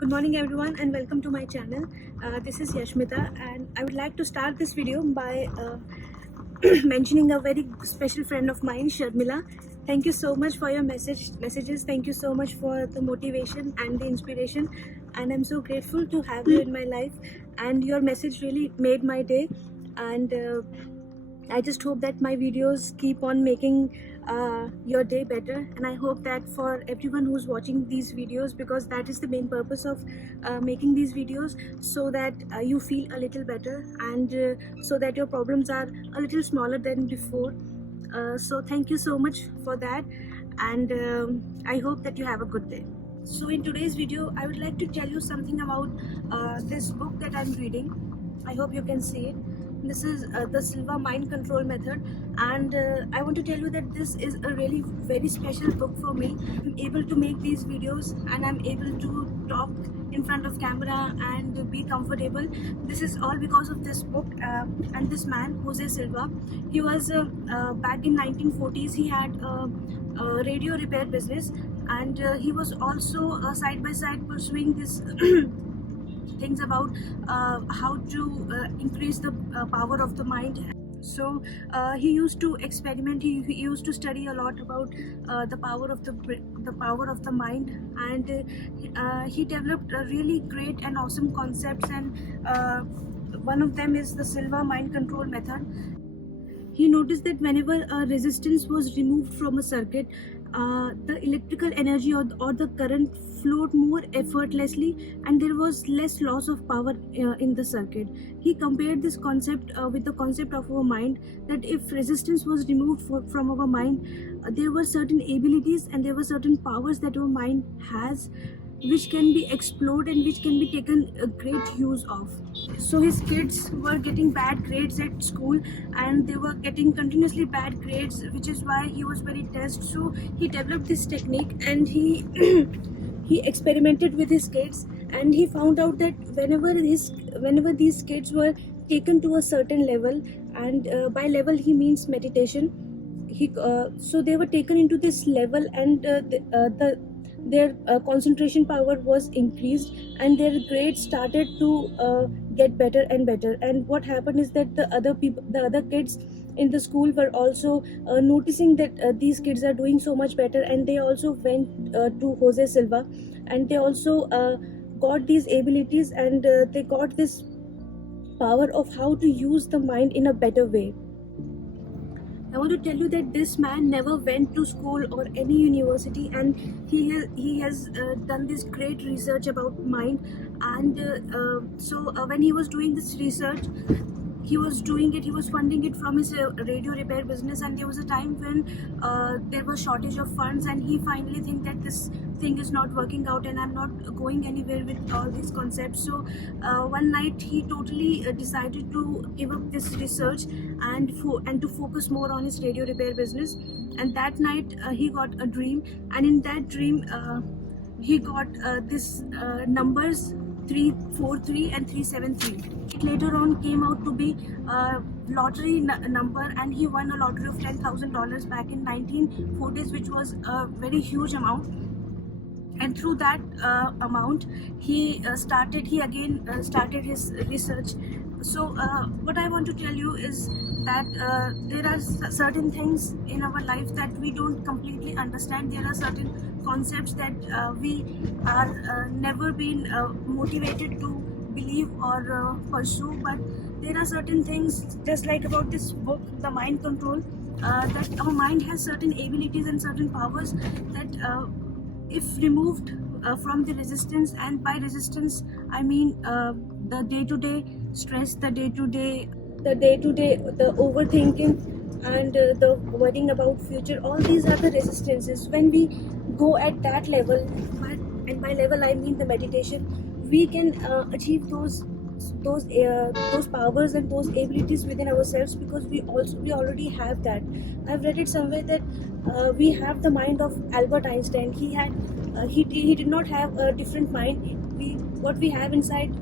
Good morning everyone and welcome to my channel. This is Yashmita and I would like to start this video by mentioning a very special friend of mine, Sharmila. Thank you so much for your messages. Thank you so much for the motivation and the inspiration, and I'm so grateful to have you in my life, and your message really made my day. And I just hope that my videos keep on making your day better, and I hope that for everyone who's watching these videos, because that is the main purpose of making these videos, so that you feel a little better, and so that your problems are a little smaller than before. So thank you so much for that, and I hope that you have a good day. So in today's video I would like to tell you something about this book that I'm reading. I hope you can see it. This is the Silva Mind Control Method, and I want to tell you that this is a really very special book for me. I'm able to make these videos and I'm able to talk in front of camera and be comfortable. This is all because of this book and this man, Jose Silva. He was back in 1940s. He had a radio repair business, and he was also side by side pursuing this things about how to increase the power of the mind. So he used to experiment. He used to study a lot about the power of the mind, and he developed a really great and awesome concepts, and one of them is the Silva Mind Control Method. He noticed that whenever a resistance was removed from a circuit, the electrical energy or the current flowed more effortlessly, and there was less loss of power in the circuit. He compared this concept with the concept of our mind, that if resistance was removed from our mind, there were certain abilities and there were certain powers that our mind has, which can be explored and which can be taken a great use of. So his kids were getting bad grades at school, and they were getting continuously bad grades, which is why he was very tensed. So he developed this technique, and he he experimented with his kids, and he found out that whenever these kids were taken to a certain level, and by level he means meditation, so they were taken into this level, and their concentration power was increased, and their grades started to get better and better. And what happened is that the other kids in the school were also noticing that these kids are doing so much better, and they also went to Jose Silva, and they also got these abilities, and they got this power of how to use the mind in a better way. I want to tell you that this man never went to school or any university, and he has done this great research about mind. And so when he was doing this research, he was funding it from his radio repair business, and there was a time when there was shortage of funds, and he finally think that this thing is not working out and I'm not going anywhere with all these concepts. So one night he totally decided to give up this research and to focus more on his radio repair business. And that night he got a dream, and in that dream he got this numbers 343 and 373. It later on came out to be a lottery number, and he won a lottery of $10,000 back in 1940s, which was a very huge amount. And through that amount, he started his research. So what I want to tell you is that there are certain things in our life that we don't completely understand. There are certain concepts that we are never been motivated to believe or pursue, but there are certain things, just like about this book, The Mind Control, that our mind has certain abilities and certain powers that if removed from the resistance, and by resistance I mean the day-to-day stress, the overthinking, and the worrying about future, all these are the resistances. When we go at that level, and by level I mean the meditation, we can achieve those powers and those abilities within ourselves, because we already have that. I've read it somewhere that we have the mind of Albert Einstein. He did not have a different mind. What we have inside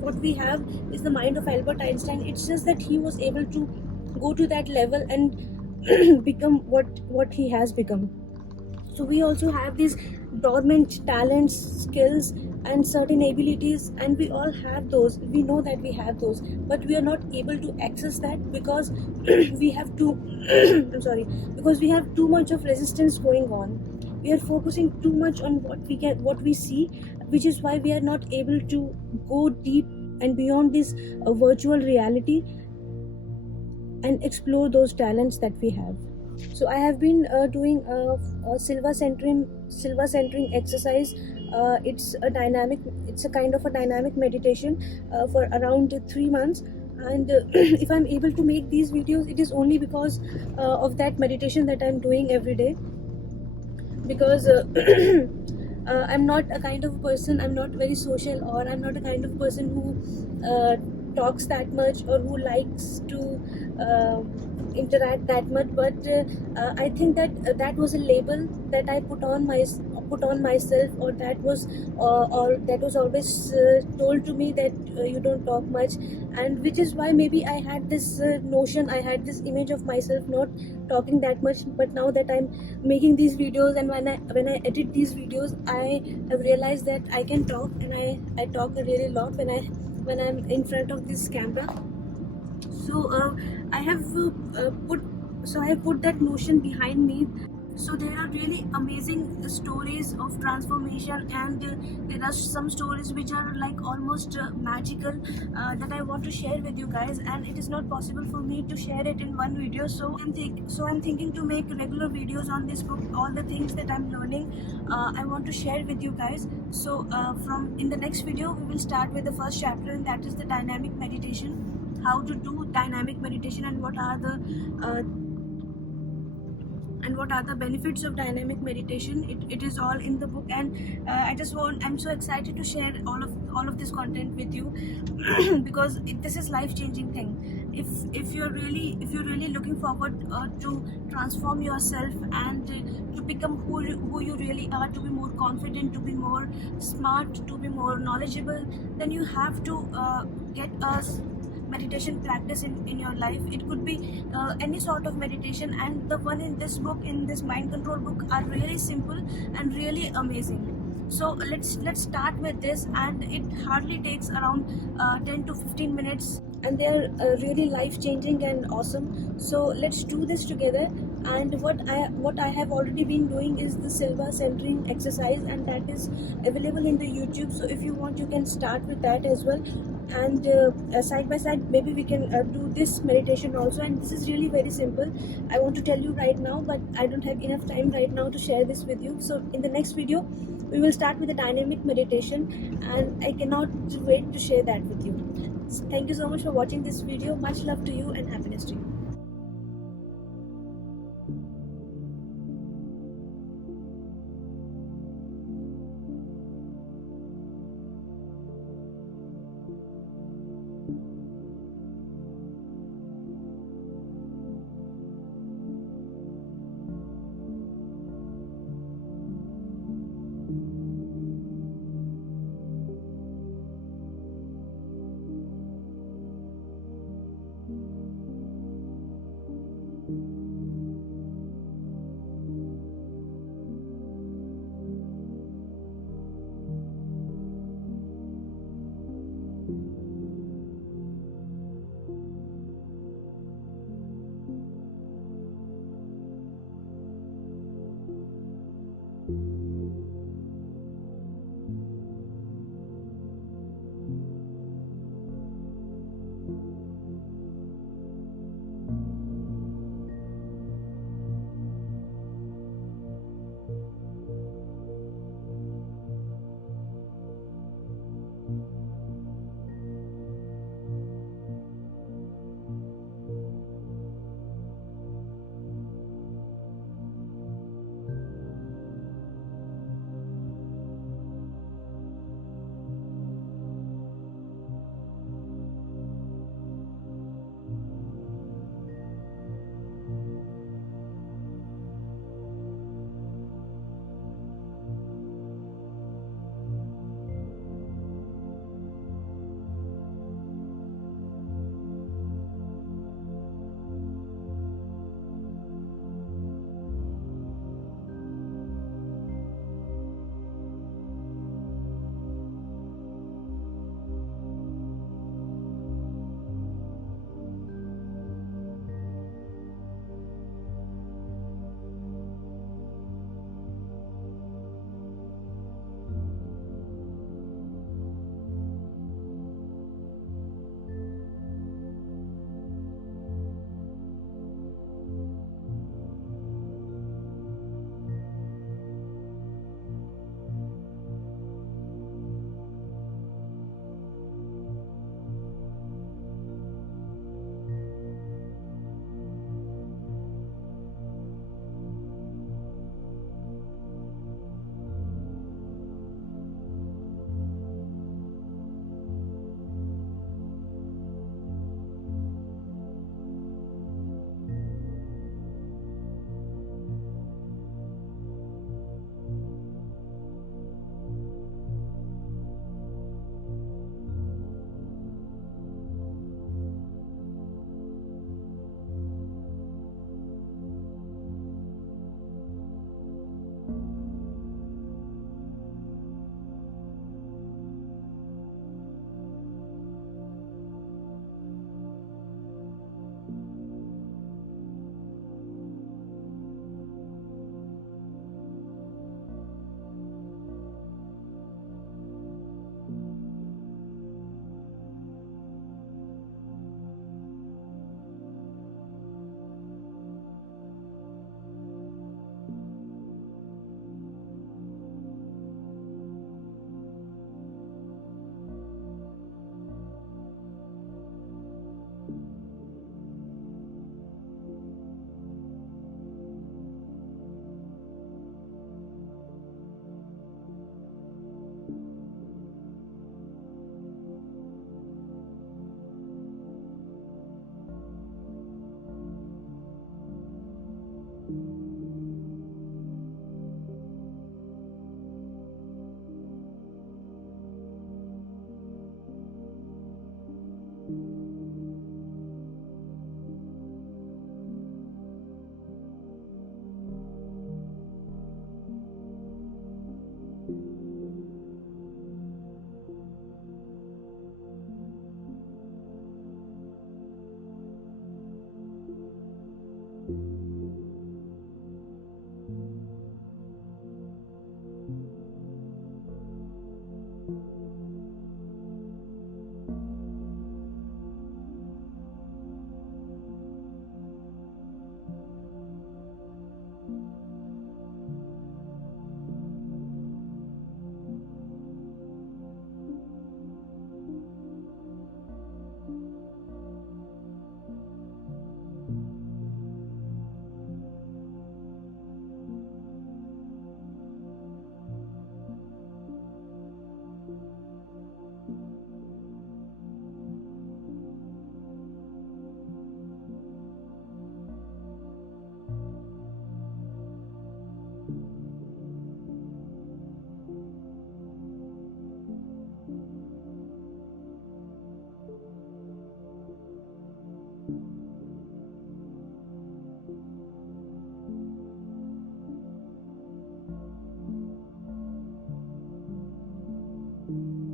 what we have is the mind of Albert Einstein. It's just that he was able to go to that level and become what he has become. So we also have these dormant talents, skills, and certain abilities, and we all have those. We know that we have those, but we are not able to access that because we have too I'm sorry, because we have too much of resistance going on. We are focusing too much on what we see, which is why we are not able to go deep and beyond this virtual reality and explore those talents that we have. So I have been doing a silver centering exercise. It's a kind of a dynamic meditation for around 3 months. And if I'm able to make these videos, it is only because of that meditation that I'm doing every day. Because I'm not a kind of person, I'm not very social, or I'm not a kind of person who talks that much or who likes to uh, interact that much. But I think that that was a label that I put on myself, or that was always told to me that you don't talk much. And which is why maybe I had this notion, I had this image of myself not talking that much. But now that I'm making these videos, and when I edit these videos, I have realized that I can talk, and I talk a really lot when I'm in front of this camera. So I have put I have put that notion behind me. So there are really amazing stories of transformation, and there are some stories which are like almost magical, that I want to share with you guys, and it is not possible for me to share it in one video. So I'm thinking to make regular videos on this book, all the things that I'm learning. I want to share with you guys. So from in the next video we will start with the first chapter, and that is the dynamic meditation, how to do dynamic meditation, and uh, what are the benefits of dynamic meditation. It is all in the book, and I'm so excited to share all of this content with you because this is life changing thing. If you're really looking forward to transform yourself, and to become who you really are, to be more confident, to be more smart, to be more knowledgeable, then you have to get a meditation practice in your life. It could be any sort of meditation, and the one in this book, in this mind control book, are really simple and really amazing. So let's start with this, and it hardly takes around 10 to 15 minutes, and they are really life changing and awesome. So let's do this together. And what I have already been doing is the silver centering exercise, and that is available in the YouTube. So if you want, you can start with that as well. And side by side, maybe we can do this meditation also. And this is really very simple, I want to tell you right now, but I don't have enough time right now to share this with you. So in the next video we will start with the dynamic meditation, and I cannot wait to share that with you. So thank you so much for watching this video. Much love to you and happiness to you. you.